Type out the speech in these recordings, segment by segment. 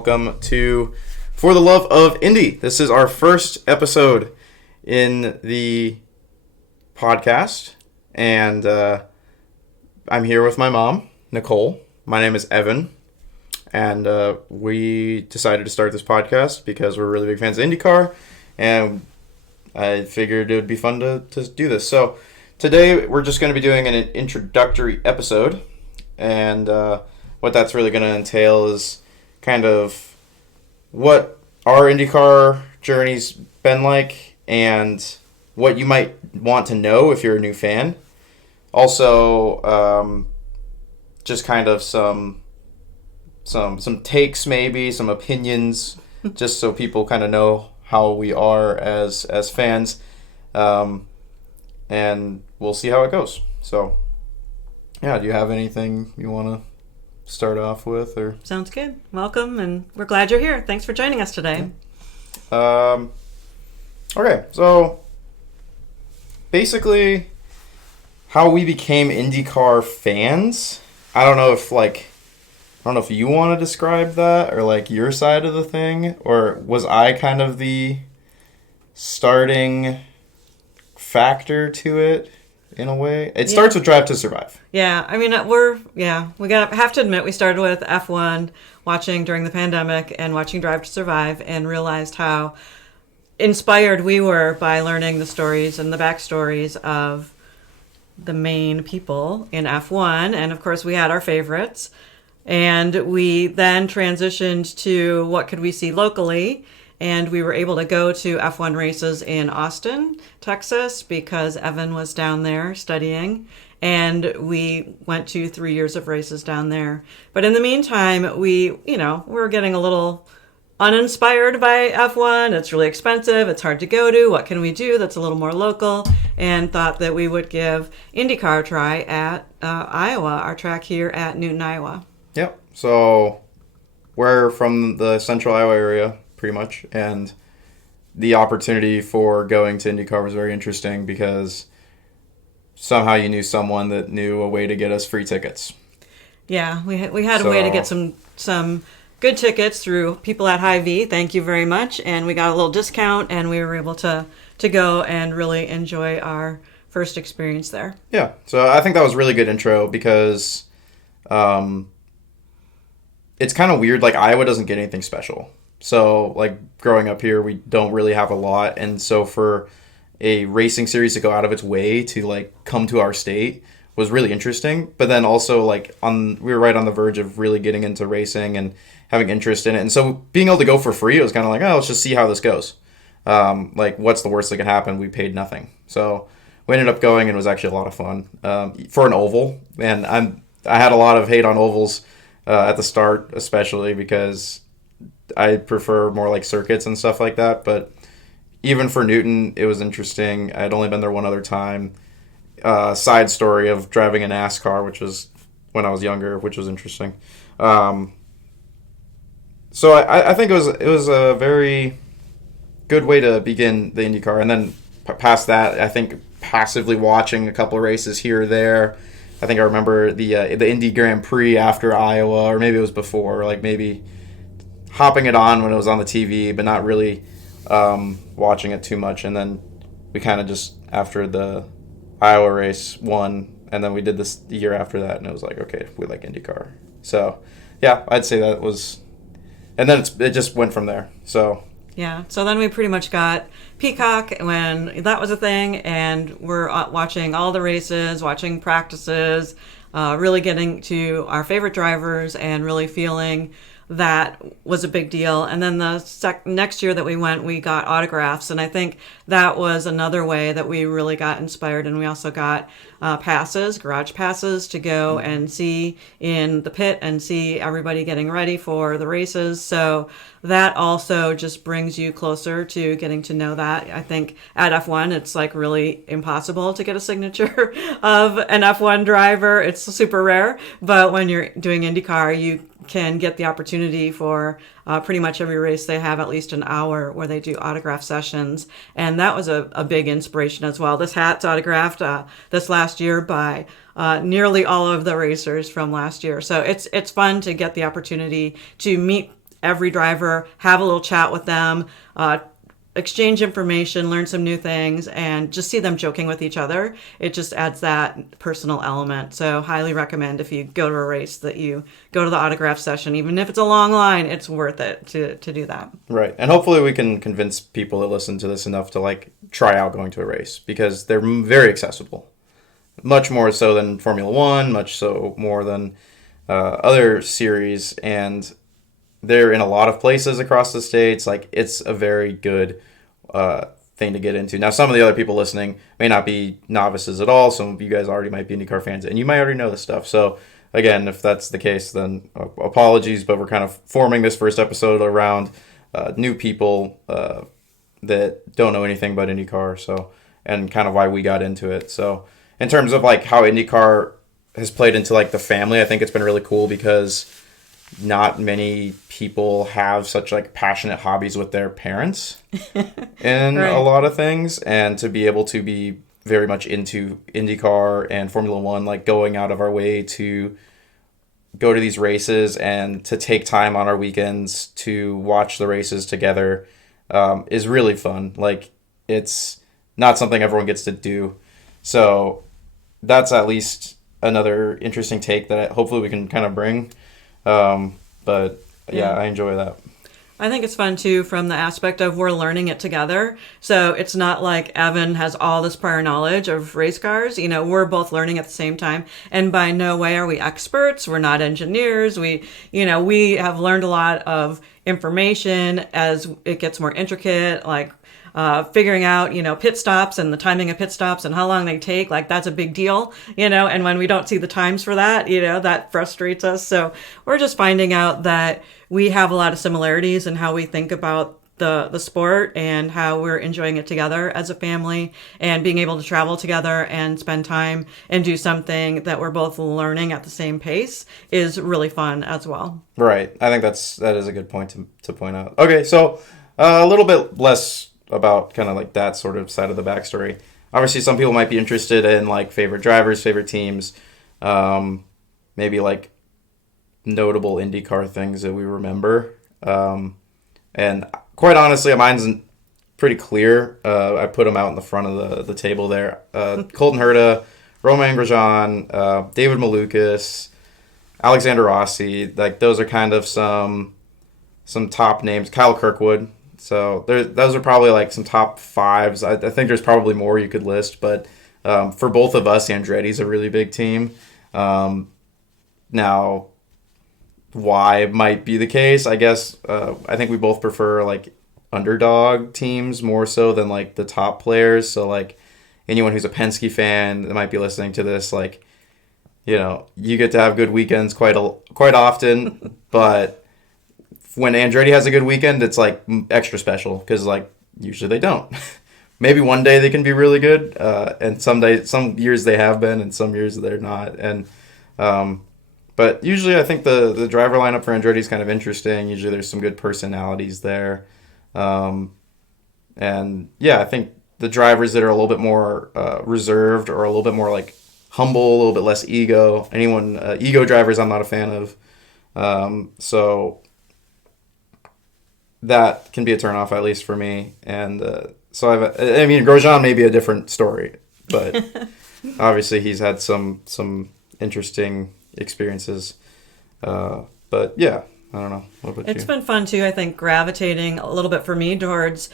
welcome to For the Love of Indy. This is our first episode in the podcast, and I'm here with my mom, Nicole. My name is Evan, and we decided to start this podcast because we're really big fans of IndyCar, and I figured it would be fun to do this. So today we're just going to be doing an introductory episode, and what that's really going to entail is kind of what our IndyCar journey's been like and what you might want to know if you're a new fan. Also, just kind of some takes, maybe some opinions, just so people kind of know how we are as fans, and we'll see how it goes. So, yeah, do you have anything you want to start off with? Or sounds good. Welcome, and we're glad you're here. Thanks for joining us today. Okay, so basically how we became IndyCar fans. I don't know if you want to describe that, or like your side of the thing, or was I kind of the starting factor to it in a way? It starts with Drive to Survive. Yeah, I mean, have to admit we started with F1, watching during the pandemic and watching Drive to Survive, and realized how inspired we were by learning the stories and the backstories of the main people in F1. And of course we had our favorites, and we then transitioned to what could we see locally. And we were able to go to F1 races in Austin, Texas, because Evan was down there studying. And we went to 3 years of races down there. But in the meantime, we were getting a little uninspired by F1. It's really expensive. It's hard to go to. What can we do that's a little more local? And thought that we would give IndyCar a try at Iowa, our track here at Newton, Iowa. Yep. So we're from the central Iowa area, pretty much, and the opportunity for going to IndyCar was very interesting because somehow you knew someone that knew a way to get us free tickets. Yeah, we had a way to get some good tickets through people at Hy-Vee. Thank you very much, and we got a little discount, and we were able to go and really enjoy our first experience there. Yeah, so I think that was a really good intro because it's kind of weird. Like, Iowa doesn't get anything special. So, like, growing up here, we don't really have a lot. And so for a racing series to go out of its way to, like, come to our state was really interesting. But then also, like, we were right on the verge of really getting into racing and having interest in it. And so being able to go for free, it was kind of like, oh, let's just see how this goes. Like, what's the worst that could happen? We paid nothing. So we ended up going, and it was actually a lot of fun for an oval. And I had a lot of hate on ovals at the start, especially because I prefer more like circuits and stuff like that. But even for Newton, it was interesting. I had only been there one other time. Side story of driving a NASCAR, which was when I was younger, which was interesting. So I think it was a very good way to begin the IndyCar. And then past that, I think passively watching a couple of races here or there. I think I remember the Indy Grand Prix after Iowa, or maybe it was before, like maybe hopping it on when it was on the TV, but not really watching it too much. And then we kind of just, after the Iowa race, won, and then we did this the year after that, and it was like, okay, we like IndyCar. So, yeah, I'd say that was, and then it just went from there. So yeah, so then we pretty much got Peacock when that was a thing, and we're watching all the races, watching practices, really getting to our favorite drivers and really feeling that was a big deal. And then the next year that we went, we got autographs, and I think that was another way that we really got inspired. And we also got garage passes to go and see in the pit and see everybody getting ready for the races. So that also just brings you closer to getting to know that. I think at F1, it's like really impossible to get a signature of an F1 driver. It's super rare. But when you're doing IndyCar, you can get the opportunity for pretty much every race. They have at least an hour where they do autograph sessions. And that was a big inspiration as well. This hat's autographed this last year by nearly all of the racers from last year. So it's fun to get the opportunity to meet every driver, have a little chat with them, exchange information, learn some new things, and just see them joking with each other. It just adds that personal element. So highly recommend if you go to a race that you go to the autograph session. Even if it's a long line, it's worth it to do that. Right. And hopefully we can convince people that listen to this enough to like try out going to a race, because they're very accessible. Much more so than Formula One, much so more than other series, and they're in a lot of places across the states. Like, it's a very good thing to get into. Now, some of the other people listening may not be novices at all. Some of you guys already might be IndyCar fans, and you might already know this stuff. So, again, if that's the case, then apologies, but we're kind of forming this first episode around new people that don't know anything about IndyCar, so, and kind of why we got into it. So, in terms of like how IndyCar has played into like the family, I think it's been really cool because not many people have such like passionate hobbies with their parents in Right. a lot of things, and to be able to be very much into IndyCar and Formula One, like going out of our way to go to these races and to take time on our weekends to watch the races together is really fun. Like, it's not something everyone gets to do. So that's at least another interesting take that hopefully we can kind of bring. But yeah, I enjoy that. I think it's fun too from the aspect of we're learning it together. So it's not like Evan has all this prior knowledge of race cars. You know, we're both learning at the same time. And by no way are we experts. We're not engineers. We have learned a lot of information as it gets more intricate, like figuring out, pit stops and the timing of pit stops and how long they take. Like, that's a big deal, and when we don't see the times for that, that frustrates us. So we're just finding out that we have a lot of similarities in how we think about the sport and how we're enjoying it together as a family, and being able to travel together and spend time and do something that we're both learning at the same pace is really fun as well. Right. I think that is a good point to point out. Okay, so a little bit less about kind of like that sort of side of the backstory. Obviously, some people might be interested in like favorite drivers, favorite teams, maybe like notable IndyCar things that we remember. And quite honestly, mine's pretty clear. I put them out in the front of the table there. Colton Herta, Romain Grosjean, David Malukas, Alexander Rossi. Like, those are kind of some top names. Kyle Kirkwood. So those are probably like some top fives. I think there's probably more you could list, but for both of us, Andretti's a really big team. Now, why might be the case, I guess. I think we both prefer like underdog teams more so than like the top players. So like anyone who's a Penske fan that might be listening to this, like, you get to have good weekends quite often, but when Andretti has a good weekend, it's like extra special because like usually they don't. Maybe one day they can be really good, and some years they have been, and some years they're not. And but usually I think the driver lineup for Andretti is kind of interesting. Usually there's some good personalities there, and yeah, I think the drivers that are a little bit more reserved or a little bit more like humble, a little bit less ego. Ego drivers I'm not a fan of. So that can be a turnoff, at least for me. And so Grosjean may be a different story, but obviously he's had some interesting experiences. But yeah, I don't know. What about you? It's been fun too, I think, gravitating a little bit for me towards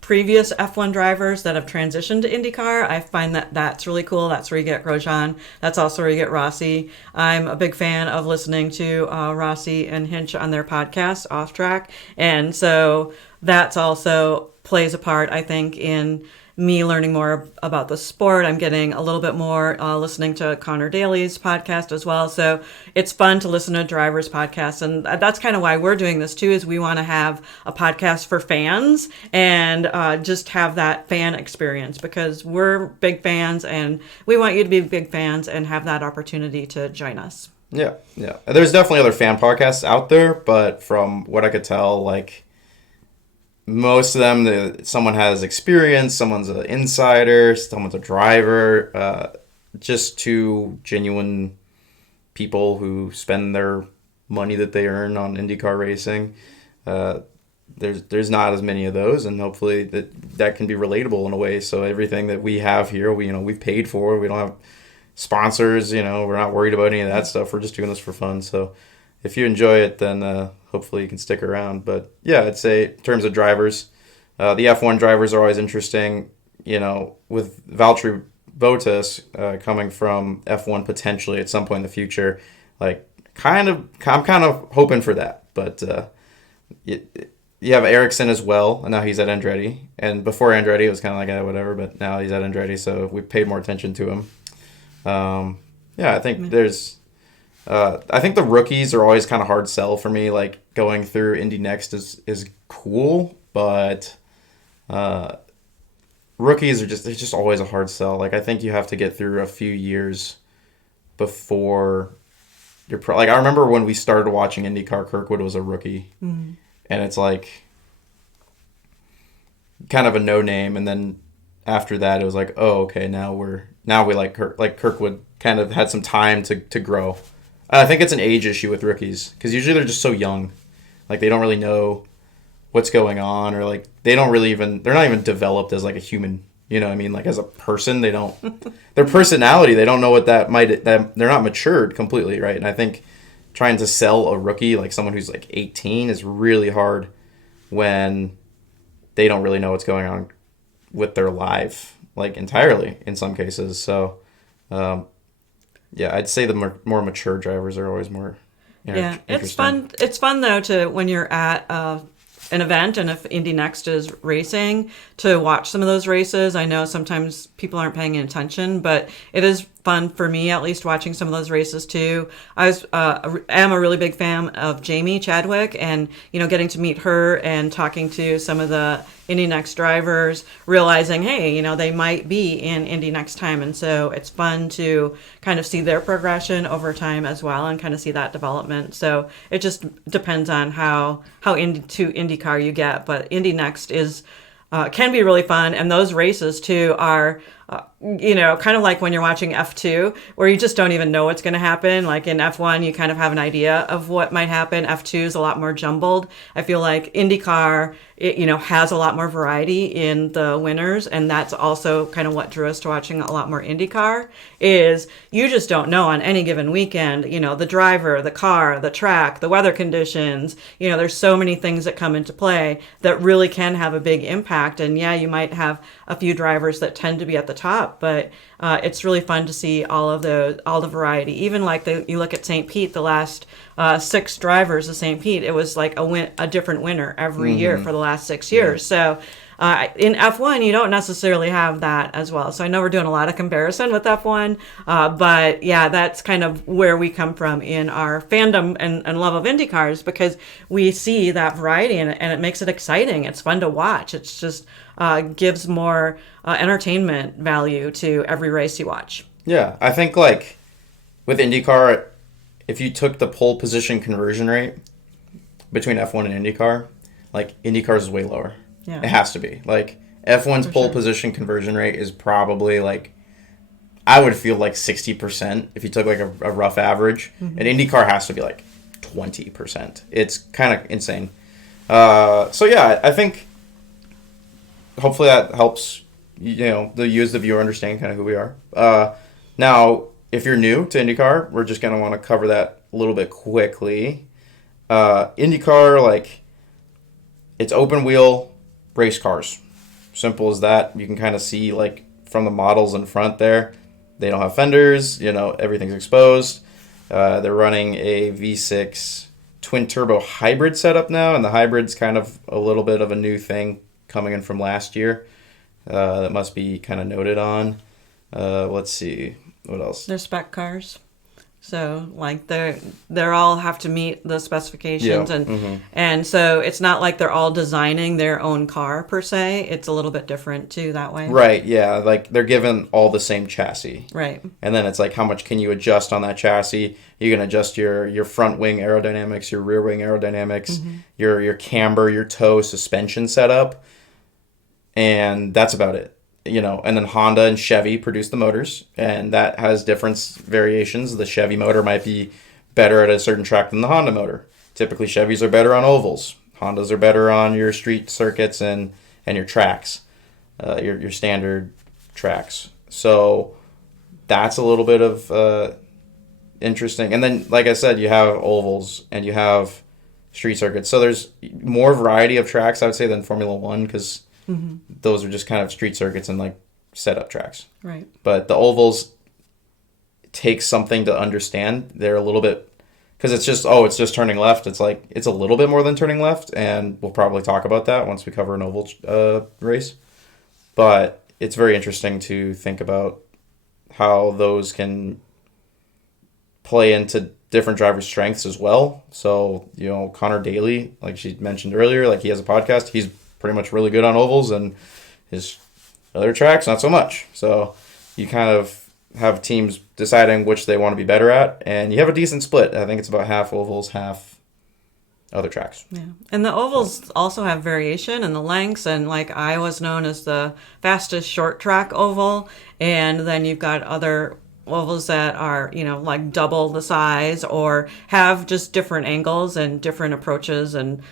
previous F1 drivers that have transitioned to IndyCar. I find that that's really cool. That's where you get Grosjean. That's also where you get Rossi. I'm a big fan of listening to Rossi and Hinch on their podcast, Off Track. And so that's also plays a part, I think, in me learning more about the sport. I'm getting a little bit more listening to Connor Daly's podcast as well. So it's fun to listen to drivers' podcasts. And that's kind of why we're doing this too, is we want to have a podcast for fans and just have that fan experience, because we're big fans and we want you to be big fans and have that opportunity to join us. Yeah. There's definitely other fan podcasts out there, but from what I could tell, like, most of them, someone has experience, someone's an insider, someone's a driver, just two genuine people who spend their money that they earn on IndyCar racing. Uh, there's not as many of those, and hopefully that can be relatable in a way. So everything that we have here, we've paid for. We don't have sponsors. We're not worried about any of that stuff. We're just doing this for fun. So if you enjoy it, then hopefully you can stick around. But yeah, I'd say in terms of drivers, the F1 drivers are always interesting. With Valtteri Bottas coming from F1 potentially at some point in the future, like I'm kind of hoping for that. But you have Ericsson as well, and now he's at Andretti. And before Andretti, it was kind of like whatever, but now he's at Andretti, so we paid more attention to him. Yeah, I think I think the rookies are always kind of hard sell for me. Like going through Indy Next is cool, but rookies are just always a hard sell. Like I think you have to get through a few years before you're like I remember when we started watching IndyCar, Kirkwood was a rookie, and it's like kind of a no name, and then after that it was like, oh okay, now we like Kirkwood kind of had some time to grow. I think it's an age issue with rookies because usually they're just so young, like they don't really know what's going on, or like they're not even developed as like a human. You know what I mean? Like as a person, they don't their personality, they don't know what that they're not matured completely, right? And I think trying to sell a rookie, like someone who's like 18, is really hard when they don't really know what's going on with their life, like entirely in some cases. So, yeah, I'd say the more mature drivers are always more Yeah, it's interesting. fun. It's fun though to when you're at an event and if Indy Next is racing to watch some of those races. I know sometimes people aren't paying attention, but it is fun for me at least watching some of those races too. I am a really big fan of Jamie Chadwick, and getting to meet her and talking to some of the Indy Next drivers, realizing hey, they might be in Indy next time, and so it's fun to kind of see their progression over time as well and kind of see that development. So it just depends on how into IndyCar you get, but Indy Next is can be really fun, and those races too are kind of like when you're watching F2 where you just don't even know what's going to happen. Like in F1 you kind of have an idea of what might happen. F2 is a lot more jumbled. I feel like IndyCar has a lot more variety in the winners, and that's also kind of what drew us to watching a lot more IndyCar. Is you just don't know on any given weekend, the driver, the car, the track, the weather conditions. There's so many things that come into play that really can have a big impact. And yeah, you might have a few drivers that tend to be at the top, but it's really fun to see all the variety. Even like you look at St. Pete, the last 6 drivers of St. Pete, it was like a different winner every year for the last 6 years. So in F1, you don't necessarily have that as well. So I know we're doing a lot of comparison with F1, but yeah, that's kind of where we come from in our fandom and love of IndyCars, because we see that variety and it makes it exciting. It's fun to watch. It's just gives more entertainment value to every race you watch. Yeah, I think like with IndyCar, if you took the pole position conversion rate between F1 and IndyCar, like IndyCar's is way lower. Yeah. It has to be. Like F1's For pole sure. position conversion rate is probably like, I would feel like 60% if you took like a rough average. And IndyCar has to be like 20%. It's kind of insane. So yeah, I think hopefully that helps the viewer understand kind of who we are. Now, if you're new to IndyCar, we're just going to want to cover that a little bit quickly. IndyCar, like, it's open wheel race cars. Simple as that. You can kind of see, like, from the models in front there, they don't have fenders, everything's exposed. They're running a V6 twin turbo hybrid setup now, and the hybrid's kind of a little bit of a new thing coming in from last year. That must be kind of noted on. Let's see. What else? They're spec cars. So like they're all have to meet the specifications, and so it's not like they're all designing their own car per se. It's a little bit different too that way. Right, yeah. Like they're given all the same chassis. Right. And then it's like how much can you adjust on that chassis? You can adjust your front wing aerodynamics, your rear wing aerodynamics, your camber, your toe suspension setup. And that's about it. And then Honda and Chevy produce the motors, and that has different variations. The Chevy motor might be better at a certain track than the Honda motor. Typically, Chevys are better on ovals. Hondas are better on your street circuits and your tracks, your standard tracks. So that's a little bit of interesting. And then, like I said, you have ovals and you have street circuits. So there's more variety of tracks, I would say, than Formula One, because those are just kind of street circuits and like setup tracks. Right. But the ovals take something to understand. They're a little bit, because it's just turning left. It's like, it's a little bit more than turning left, and we'll probably talk about that once we cover an oval race. But it's very interesting to think about how those can play into different drivers' strengths as well. So, Connor Daly, like she mentioned earlier, like he has a podcast. He's pretty much really good on ovals, and his other tracks, not so much. So you kind of have teams deciding which they want to be better at, and you have a decent split. I think it's about half ovals, half other tracks. Yeah. And the ovals also have variation in the lengths, and like Iowa's known as the fastest short track oval, and then you've got other ovals that are, like double the size or have just different angles and different approaches and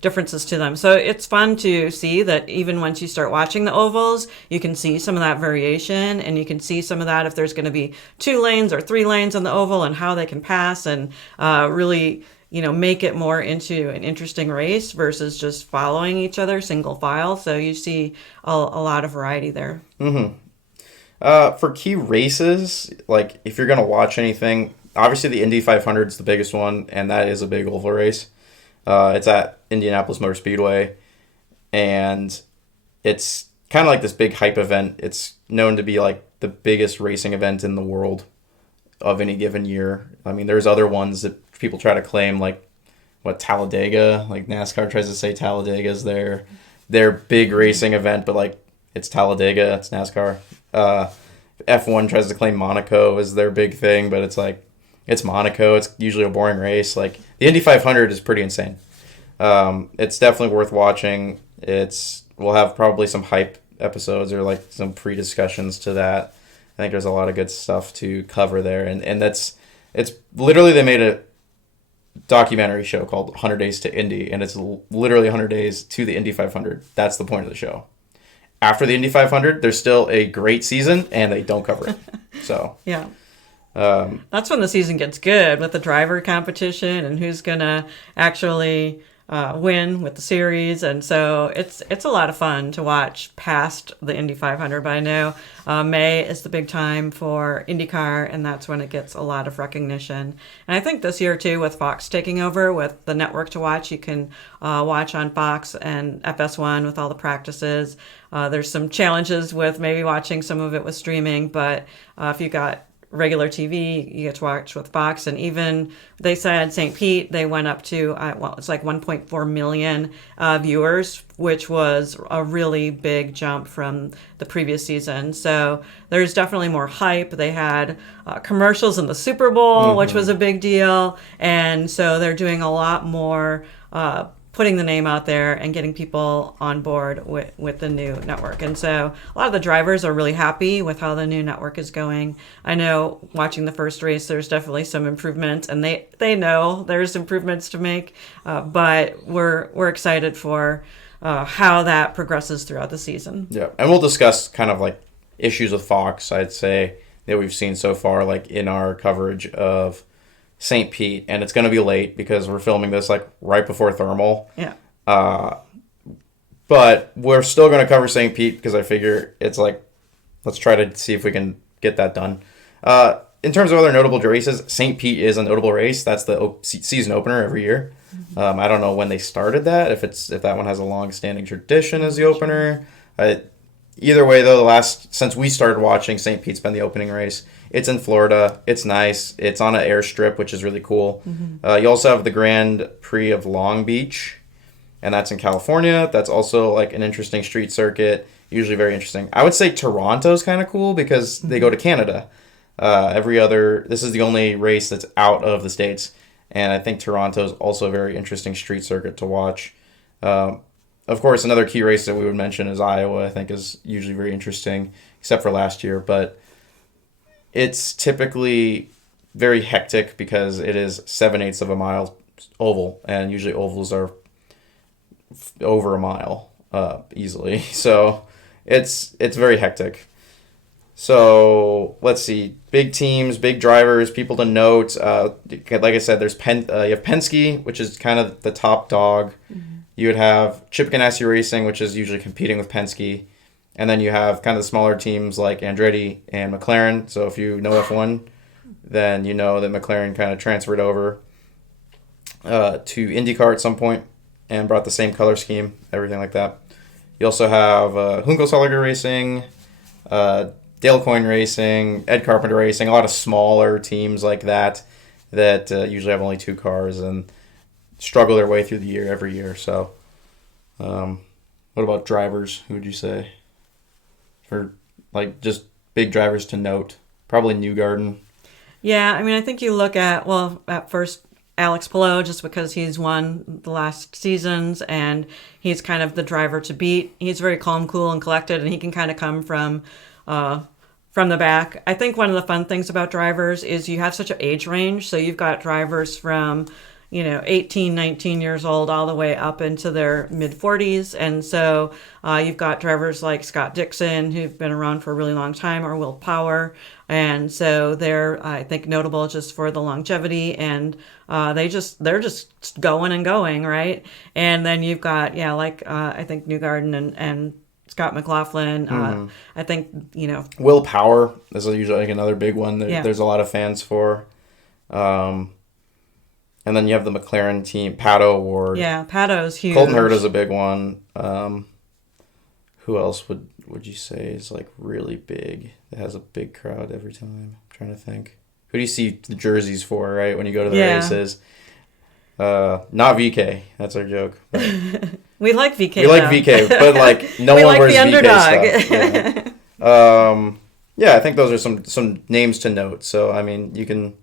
differences to them. So it's fun to see that even once you start watching the ovals, you can see some of that variation, and you can see some of that if there's going to be 2 lanes or 3 lanes on the oval and how they can pass and really, make it more into an interesting race versus just following each other single file. So you see a lot of variety there. For key races, like if you're going to watch anything, obviously the Indy 500 is the biggest one, and that is a big oval race. It's at Indianapolis Motor Speedway, and it's kind of like this big hype event. It's known to be like the biggest racing event in the world of any given year. I mean, there's other ones that people try to claim, like Talladega, like NASCAR tries to say Talladega is their big racing event, but like it's Talladega, it's NASCAR. F1 tries to claim Monaco is their big thing, but it's like, it's Monaco. It's usually a boring race. Like the Indy 500 is pretty insane. It's definitely worth watching. We'll have probably some hype episodes or like some pre-discussions to that. I think there's a lot of good stuff to cover there, and it's literally, they made a documentary show called 100 Days to Indy, and it's literally 100 days to the Indy 500. That's the point of the show. After the Indy 500, there's still a great season, and they don't cover it. So yeah. That's when the season gets good, with the driver competition and who's gonna actually win with the series, and so it's a lot of fun to watch past the Indy 500. But I know May is the big time for IndyCar, and that's when it gets a lot of recognition. And I think this year too, with Fox taking over with the network to watch, you can watch on Fox and FS1 with all the practices. There's some challenges with maybe watching some of it with streaming, but if you got regular TV, you get to watch with Fox. And even they said St. Pete, they went up to it's like 1.4 million viewers, which was a really big jump from the previous season. So there's definitely more hype. They had commercials in the Super Bowl, which was a big deal, and so they're doing a lot more putting the name out there and getting people on board with the new network. And so a lot of the drivers are really happy with how the new network is going. I know watching the first race, there's definitely some improvements, and they know there's improvements to make, but we're excited for how that progresses throughout the season. Yeah, and we'll discuss kind of like issues with Fox, I'd say, that we've seen so far, like in our coverage of St. Pete, and it's going to be late because we're filming this like right before thermal. Yeah. But we're still going to cover St. Pete because I figure it's like, let's try to see if we can get that done. In terms of other notable races, St. Pete is a notable race. That's the season opener every year. I don't know when they started that, if that one has a long-standing tradition as the opener. Either way, though, since we started watching, St. Pete's been the opening race. It's in Florida. It's nice. It's on an airstrip, which is really cool. You also have the Grand Prix of Long Beach, and that's in California. That's also like an interesting street circuit, usually very interesting. I would say Toronto's kind of cool because they go to Canada. This is the only race that's out of the States, and I think Toronto's also a very interesting street circuit to watch. Of course, another key race that we would mention is Iowa. I think is usually very interesting, except for last year. But it's typically very hectic because it is 7/8 of a mile oval, and usually ovals are over a mile easily. So it's very hectic. So let's see, big teams, big drivers, people to note. Like I said, there's you have Penske, which is kind of the top dog. You would have Chip Ganassi Racing, which is usually competing with Penske, and then you have kind of the smaller teams like Andretti and McLaren. So if you know F1, then you know that McLaren kind of transferred over to IndyCar at some point and brought the same color scheme, everything like that. You also have Hunkelsalager Racing, Dale Coyne Racing, Ed Carpenter Racing, a lot of smaller teams like that usually have only 2 cars and struggle their way through the year every year. So, what about drivers? Who would you say? For like just big drivers to note, probably Newgarden. Yeah, I mean, I think you look at, well, at first, Alex Palou, just because he's won the last seasons and he's kind of the driver to beat. He's very calm, cool, and collected, and he can kind of come from the back. I think one of the fun things about drivers is you have such an age range. So you've got drivers from 18, 19 years old all the way up into their mid 40s. And so you've got drivers like Scott Dixon, who've been around for a really long time, or Will Power. And so they're, I think, notable just for the longevity, and they're just going and going, right? And then you've got, I think Newgarden and Scott McLaughlin. I think, Will Power is usually like another big one that Yeah. there's a lot of fans for. And then you have the McLaren team, Pato Award. Yeah, Pato's huge. Colton Herta's a big one. Who else would you say is like really big, that has a big crowd every time? I'm trying to think. Who do you see the jerseys for, right, when you go to the races? Not VK. That's our joke. We like VK. We like VK, but like no we one like wears the VK underdog. stuff. Yeah. Yeah, I think those are some names to note. So I mean, you can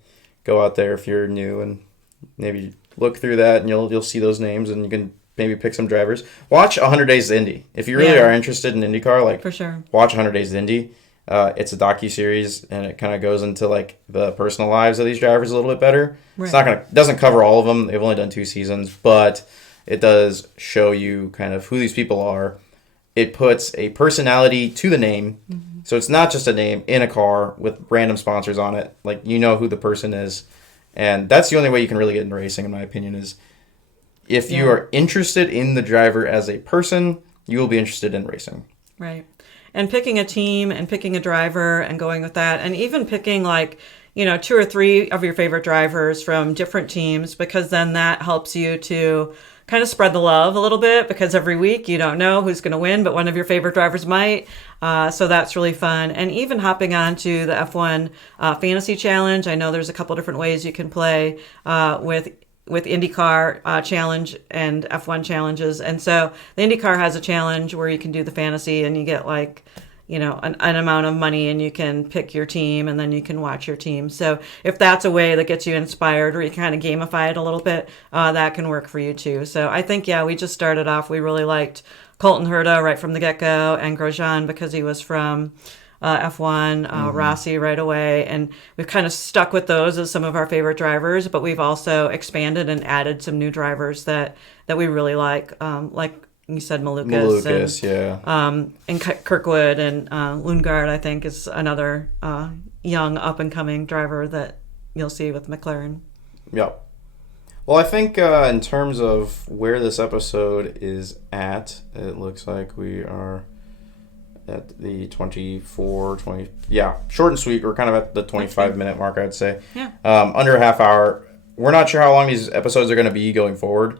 go out there if you're new and maybe look through that, and you'll see those names, and you can maybe pick some drivers. Watch 100 Days of Indy. If you really are interested in IndyCar, like, for sure, watch 100 Days of Indy. It's a docu-series, and it kind of goes into like the personal lives of these drivers a little bit better. Right. It doesn't cover all of them. They've only done 2 seasons, but it does show you kind of who these people are. It puts a personality to the name. Mm-hmm. So it's not just a name in a car with random sponsors on it. Like, you know who the person is. And that's the only way you can really get into racing, in my opinion, is if you are interested in the driver as a person, you will be interested in racing. Right. And picking a team and picking a driver and going with that, and even picking 2 or 3 of your favorite drivers from different teams, because then that helps you to kind of spread the love a little bit, because every week you don't know who's going to win, but one of your favorite drivers might. So that's really fun. And even hopping on to the F1 Fantasy Challenge. I know there's a couple different ways you can play with IndyCar challenge and F1 challenges. And so the IndyCar has a challenge where you can do the fantasy, and you get an amount of money, and you can pick your team, and then you can watch your team. So if that's a way that gets you inspired, or you kind of gamify it a little bit, that can work for you too. So I think, we just started off, we really liked Colton Herta right from the get-go, and Grosjean because he was from F1, Rossi right away, and we've kind of stuck with those as some of our favorite drivers, but we've also expanded and added some new drivers that we really like you said, Malukas and Kirkwood, and Lundgaard, I think, is another young up-and-coming driver that you'll see with McLaren. Yep. Well, I think in terms of where this episode is at, it looks like we are at the short and sweet. We're kind of at the 25-minute mark, I'd say. Yeah. Under a half hour. We're not sure how long these episodes are going to be going forward.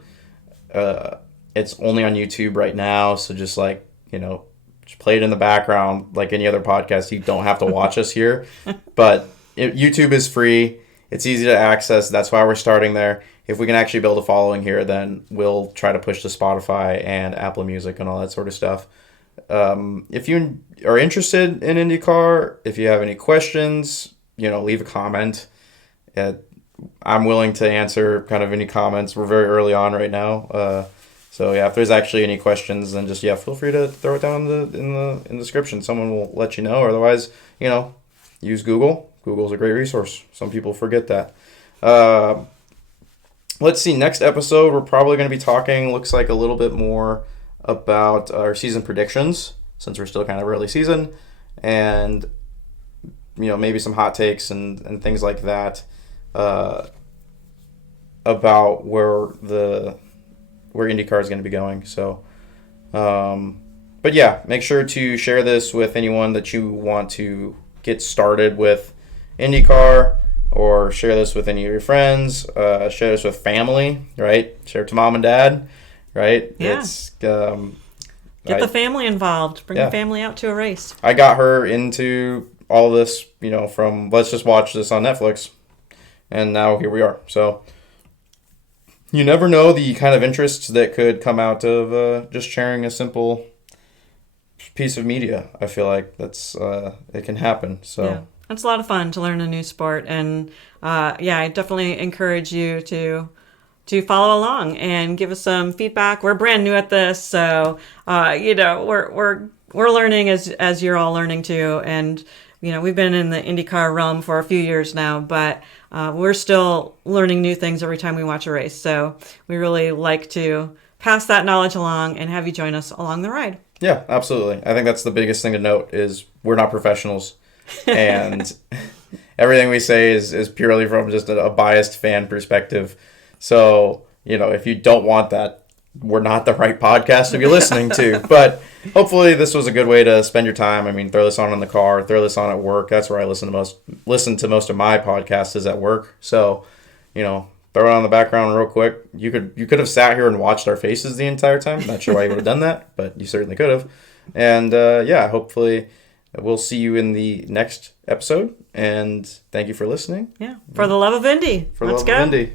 It's only on YouTube right now, so just just play it in the background like any other podcast. You don't have to watch us here. But YouTube is free. It's easy to access. That's why we're starting there. If we can actually build a following here, then we'll try to push to Spotify and Apple Music and all that sort of stuff. If you are interested in IndyCar, if you have any questions, leave a comment. I'm willing to answer kind of any comments. We're very early on right now. So if there's actually any questions, then just feel free to throw it down in the description. Someone will let you know. Or otherwise, use Google, Google's a great resource. Some people forget that. Uh, let's see. Next episode, we're probably going to be talking, looks like, a little bit more about our season predictions, since we're still kind of early season, and maybe some hot takes and things like that about where IndyCar is going to be going. So, but yeah, make sure to share this with anyone that you want to get started with IndyCar, or share this with any of your friends. Share this with family, right? Share it to mom and dad, right? Yeah. It's Get the family involved. Bring the family out to a race. I got her into all this, from let's just watch this on Netflix, and now here we are. So you never know the kind of interests that could come out of just sharing a simple piece of media. I feel like that's it can happen. So. Yeah. It's a lot of fun to learn a new sport, and I definitely encourage you to follow along and give us some feedback. We're brand new at this, so we're learning as you're all learning too. And we've been in the IndyCar realm for a few years now, but we're still learning new things every time we watch a race. So we really like to pass that knowledge along and have you join us along the ride. Yeah, absolutely. I think that's the biggest thing to note is we're not professionals. And everything we say is purely from just a biased fan perspective. So, if you don't want that, we're not the right podcast to be listening to. But hopefully this was a good way to spend your time. I mean, throw this on in the car, throw this on at work. That's where I listen to most of my podcasts is at work. So, throw it on in the background real quick. You could have sat here and watched our faces the entire time. Not sure why you would have done that, but you certainly could have. And hopefully we'll see you in the next episode, and thank you for listening. Yeah. For the love of Indy. For the Let's love go. of Indy.